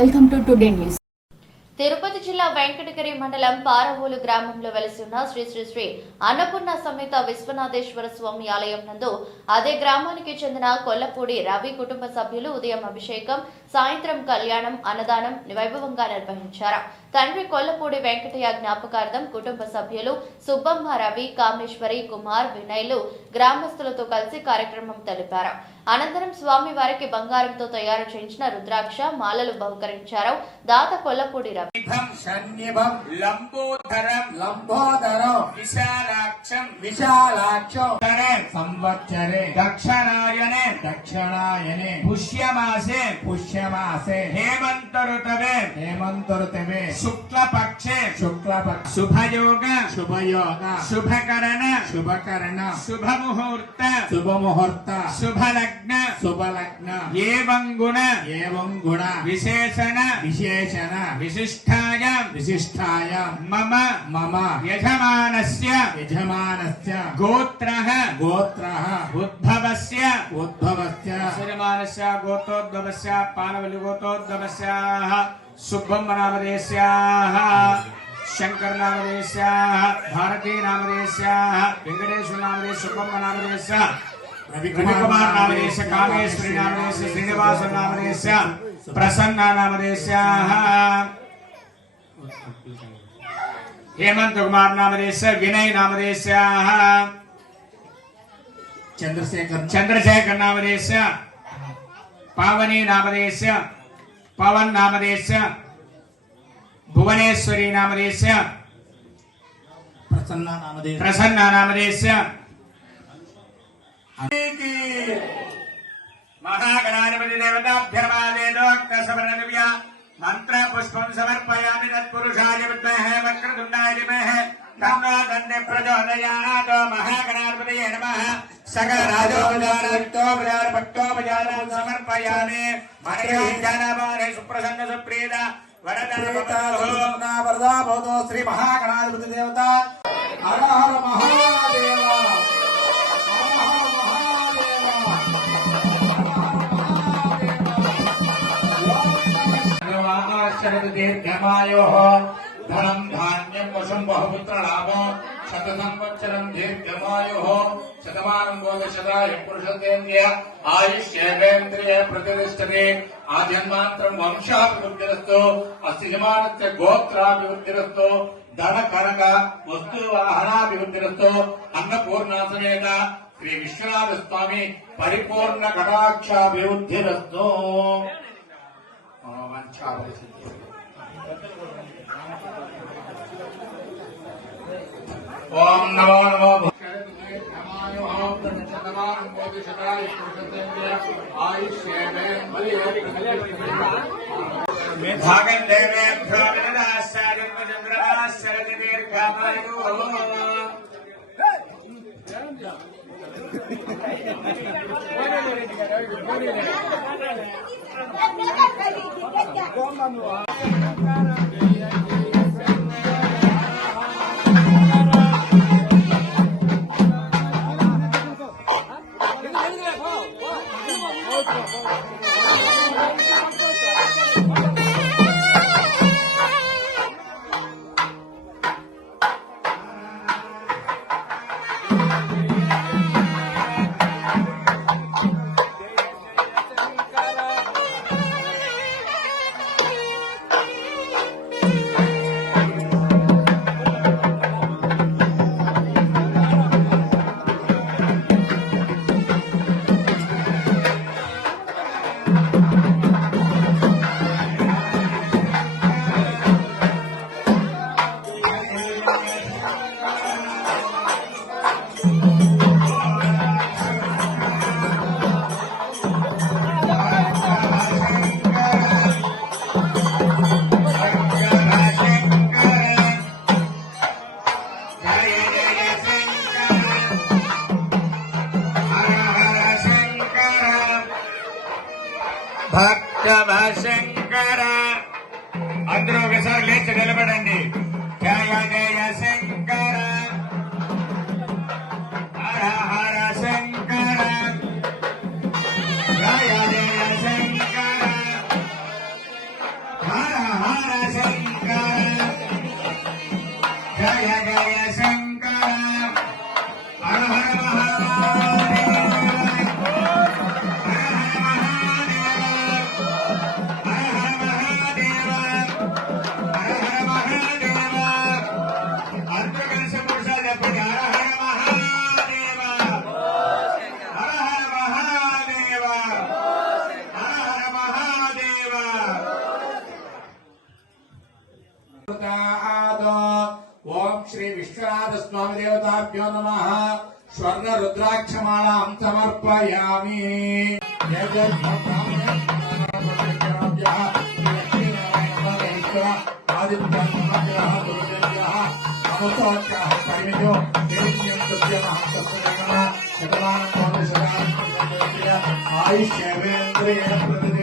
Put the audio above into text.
Welcome to today news. Tirupati జిల్లా వెంకటగిరి మండలం పారవోలు గ్రామంలో వెలిసి శ్రీ శ్రీ శ్రీ అన్నపూర్ణ సమేత విశ్వనాథేశ్వర స్వామి ఆలయం నందు అదే గ్రామానికి చెందిన కొల్లపూడి రవి కుటుంబ సభ్యులు ఉదయం అభిషేకం సాయంత్రం కళ్యాణం అన్నదానం వైభవంగా నిర్వహించారు. తండ్రి కొల్లపూడి వెంకటయ్య జ్ఞాపకార్థం కుటుంబ సభ్యులు సుబ్బమ్మ రవి కామేశ్వరి కుమార్ వినయ్లు గ్రామస్తులతో కలిసి కార్యక్రమం తెలిపారు. అనంతరం స్వామి వారికి బంగారంతో తయారు చేయించిన రుద్రాక్ష మాలలు బహుకరించారు. దాత కొల్లపూడి రవి. संवत्सरे। दक्षिणायने। दक्षिणायने। पुष्यमासे। पुष्यमासे। हेमंत ऋतवे हेमंत ऋतवे शुक्ल पक्षे शुक्ल पक्ष शुभ योग शुभ योग शुभ करण शुभ करण शुभ मुहूर्त शुभ मुहूर्त शुभ लग्न शुभ लग्न एवं गुण। एवं गुण। विशेषण। विशेषण। विशिष्टाय। विशिष्टाय। मम। मम। यजमानस्य। यजमानस्य। गोत्रः। गोत्रः उद्भवस्य शंकर नामदेस्याः भारती नामदेस्याः वेङ्कटेश्वर नामदेश सुब्बं नामदेश रविकुमार नामदेश कामेश्वरी नामदेश श्रीनिवास नामदेश प्रसन्ना नामदेस्याः हेमंत कुमार नामदेश विनय नाम चंद्रशेखर चंद्रशेखर नामदेश पावनी नामदेश पवन नामदेश भुवनेश्वरी नामदेश प्रसन्ना नामदेश प्रसन्ना नामदेश महागणाधिपति देवताभ्यर्मादे मंत्र पुष्प समर्पयामि तत्पुरुषाय विद्महे वक्रतुंडाय विद्महे तन्नो दण्डे సమర్పయామి సుప్రసన్న సుప్రీత వరదా భవతో శ్రీ మహాగణాధిపతి దేవత హర హర మహాదేవ దీర్ఘమాయో ధనం ధాన్యం వర్షం బహుపుత్ర లాభం శత సంవత్సరం దీర్ఘమాయు. శతమానం బోధ పురుషేంద్రియ ఆయుష్యేంద్రియ ప్రతిష్టతి. ఆ జన్మాంతరం వంశాభివృద్ధిరస్తు అస్థిజమానస్య గోత్రాభివృద్ధిరస్తు ధన కనక వస్తు వాహనాభివృద్ధిరస్తు అన్నపూర్ణాసమేత శ్రీ విశ్వనాథ స్వామి పరిపూర్ణ కటాక్షాభివృద్ధిరస్తు. వాంఛాభివృద్ధి ओम नमो नमो भागं देवेन भ्रामणदासागं चन्द्रमा शरदीर्घामायु Thank. భక్త శంకర అందరూ ఒకసారి లేచి నిలబడండి. జయ జయ శంకర హర హర శంకర జయ జయ శంకర హర హర శంకర జయ జయ శంకర స్వామి దేవతాభ్యో నమ. స్వర్ణ రుద్రాక్షమాళాం సమర్పయామి. పరిమితో ఆయుష్యేంద్రియ ప్రతినిధి